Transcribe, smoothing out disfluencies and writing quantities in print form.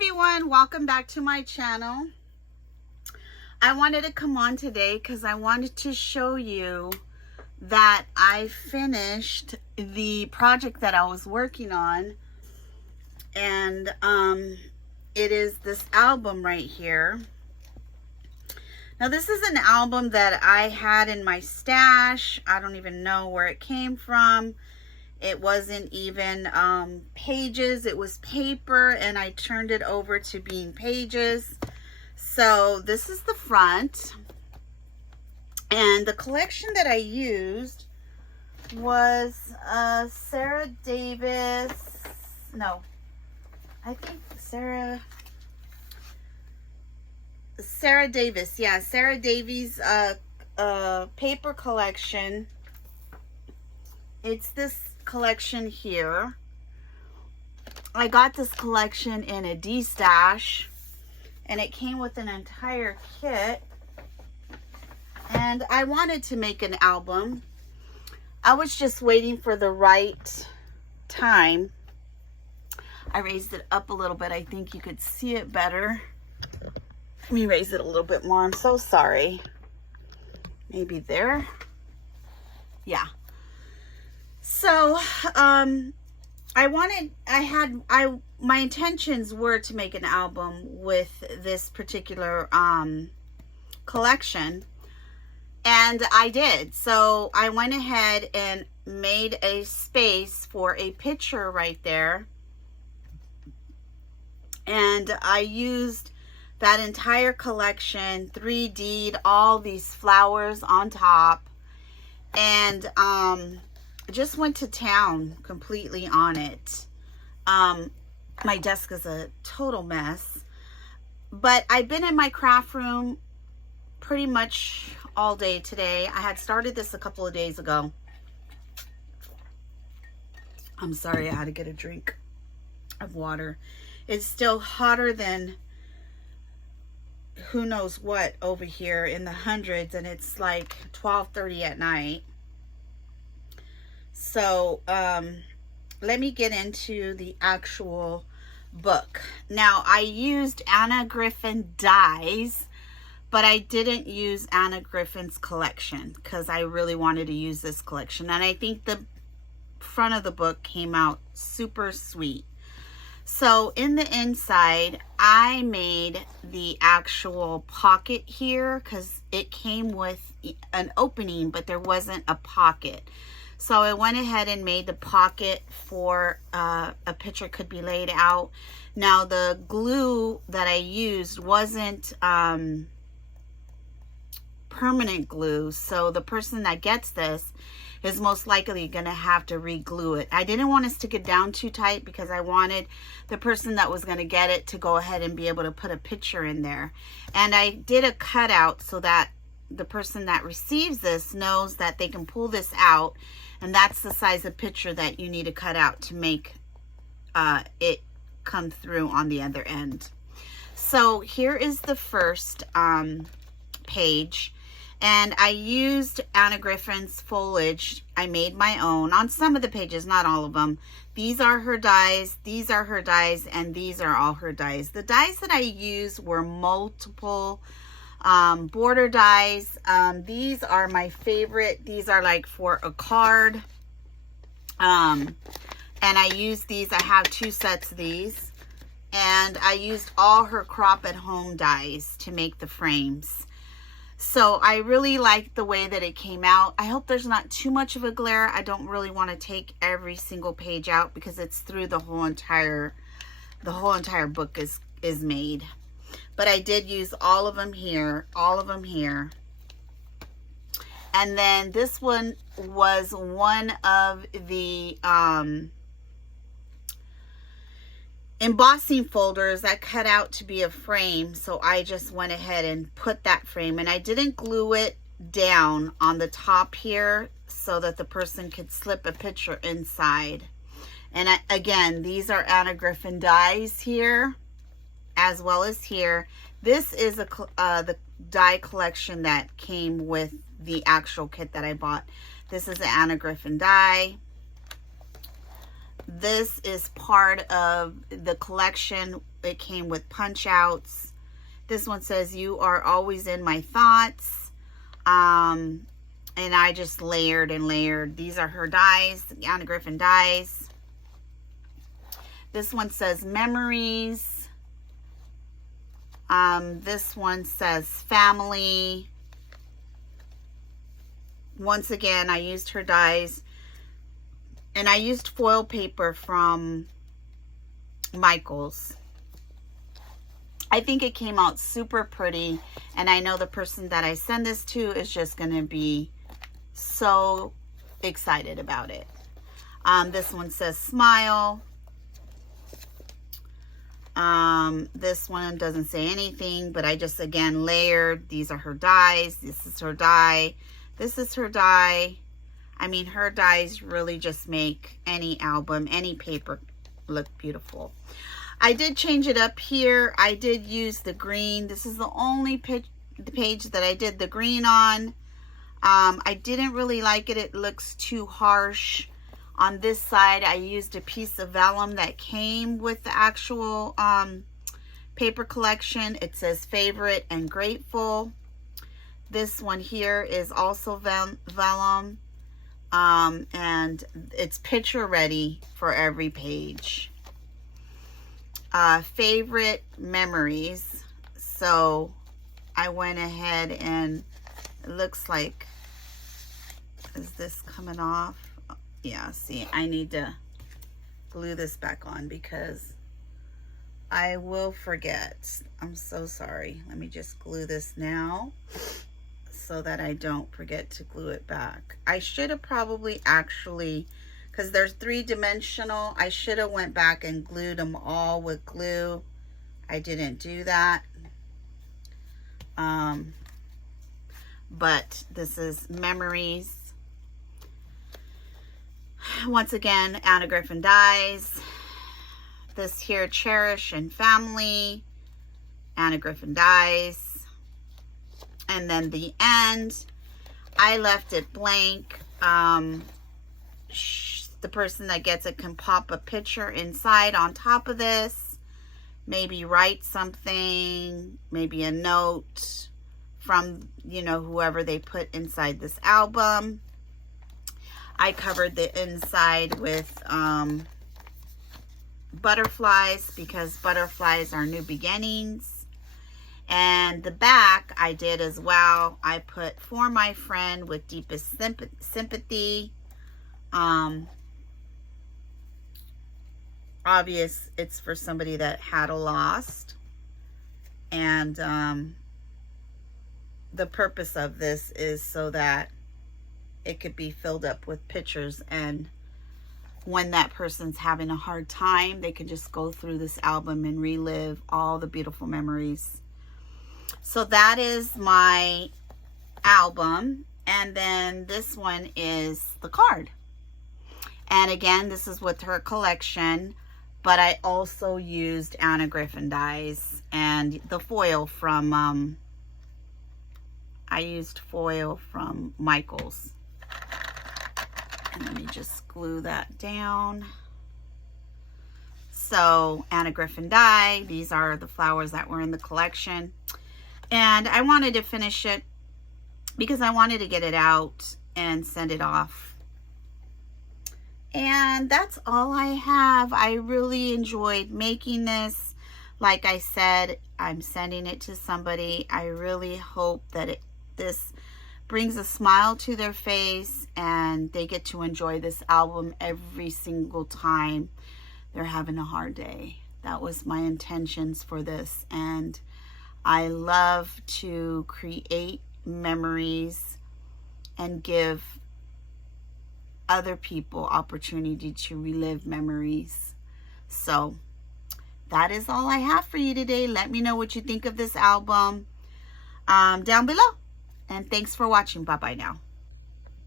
everyone, welcome back to my channel. I wanted to come on today because I wanted to show you that I finished the project that I was working on, and it is this album right here. Now this is an album that I had in my stash. I don't even know where it came from. It wasn't even pages, it was paper, and I turned it over to being pages. So this is the front, and the collection that I used was Sarah Davis, no, I think Sarah Davis, yeah, Sarah Davies paper collection. It's this collection here. I got this collection in a D-stash, and it came with an entire kit, and I wanted to make an album. I was just waiting for the right time. I raised it up a little bit. I think you could see it better. Let me raise it a little bit more. I'm so sorry. Maybe there. Yeah. So, my intentions were to make an album with this particular collection, and I did. So I went ahead and made a space for a picture right there, and I used that entire collection, 3D'd all these flowers on top, and just went to town completely on it. My desk is a total mess, but I've been in my craft room pretty much all day today. I had started this a couple of days ago. I'm sorry, I had to get a drink of water. It's still hotter than who knows what over here in the hundreds, and it's like 12:30 at night. So let me get into the actual book. Now, I used Anna Griffin Dies, but I didn't use Anna Griffin's collection because I really wanted to use this collection, and I think the front of the book came out super sweet. So in the inside, I made the actual pocket here because it came with an opening, but there wasn't a pocket. So I went ahead and made the pocket for a picture could be laid out. Now the glue that I used wasn't permanent glue, so the person that gets this is most likely going to have to re-glue it. I didn't want to stick it down too tight because I wanted the person that was going to get it to go ahead and be able to put a picture in there. And I did a cutout so that the person that receives this knows that they can pull this out, and that's the size of picture that you need to cut out to make it come through on the other end. So here is the first page, and I used Anna Griffin's foliage. I made my own on some of the pages, not all of them. These are her dies, these are her dies, and these are all her dies. The dies that I used were multiple border dies. These are my favorite. These are like for a card, and I use these. I have 2 sets of these, and I used all her crop at home dies to make the frames. So I really like the way that it came out. I hope there's not too much of a glare. I don't really want to take every single page out because it's through the whole entire book is made. But I did use all of them here, all of them here. And then this one was one of the embossing folders that cut out to be a frame. So I just went ahead and put that frame, and I didn't glue it down on the top here so that the person could slip a picture inside. And again, these are Anna Griffin dies here, as well as here. This is the die collection that came with the actual kit that I bought. This is the Anna Griffin die. This is part of the collection. It came with punch outs. This one says, "You are always in my thoughts." And I just layered and layered. These are her dies, Anna Griffin Dies. This one says memories. This one says family. Once again, I used her dies. And I used foil paper from Michaels. I think it came out super pretty. And I know the person that I send this to is just going to be so excited about it. This one says smile. This one doesn't say anything, but I just, again, layered. These are her dies. This is her die. This is her die. I mean, her dies really just make any album, any paper look beautiful. I did change it up here. I did use the green. This is the only page that I did the green on. I didn't really like it. It looks too harsh. On this side, I used a piece of vellum that came with the actual paper collection. It says favorite and grateful. This one here is also vellum. And it's picture ready for every page. Favorite memories. So I went ahead and it looks like, is this coming off? Yeah, see, I need to glue this back on because I will forget. I'm so sorry. Let me just glue this now so that I don't forget to glue it back. I should have probably actually, because there's 3-dimensional, I should have went back and glued them all with glue. I didn't do that. But this is memories. Once again, Anna Griffin Dies. This here, cherish and family. Anna Griffin Dies. And then the end, I left it blank. The person that gets it can pop a picture inside on top of this. Maybe write something, maybe a note from, you know, whoever they put inside this album. I covered the inside with butterflies because butterflies are new beginnings. And the back I did as well. I put for my friend with deepest sympathy. Obvious it's for somebody that had a loss. And the purpose of this is so that it could be filled up with pictures, and when that person's having a hard time, they can just go through this album and relive all the beautiful memories. So that is my album. And then this one is the card. And again, this is with her collection, but I also used Anna Griffin Dies and the foil from, I used foil from Michaels. And let me just glue that down. So Anna Griffin Die, these are the flowers that were in the collection. And I wanted to finish it because I wanted to get it out and send it off. And that's all I have. I really enjoyed making this. Like I said, I'm sending it to somebody. I really hope that this brings a smile to their face and they get to enjoy this album every single time they're having a hard day. That was my intentions for this. And I love to create memories and give other people opportunity to relive memories. So that is all I have for you today. Let me know what you think of this album down below. And thanks for watching. Bye-bye now.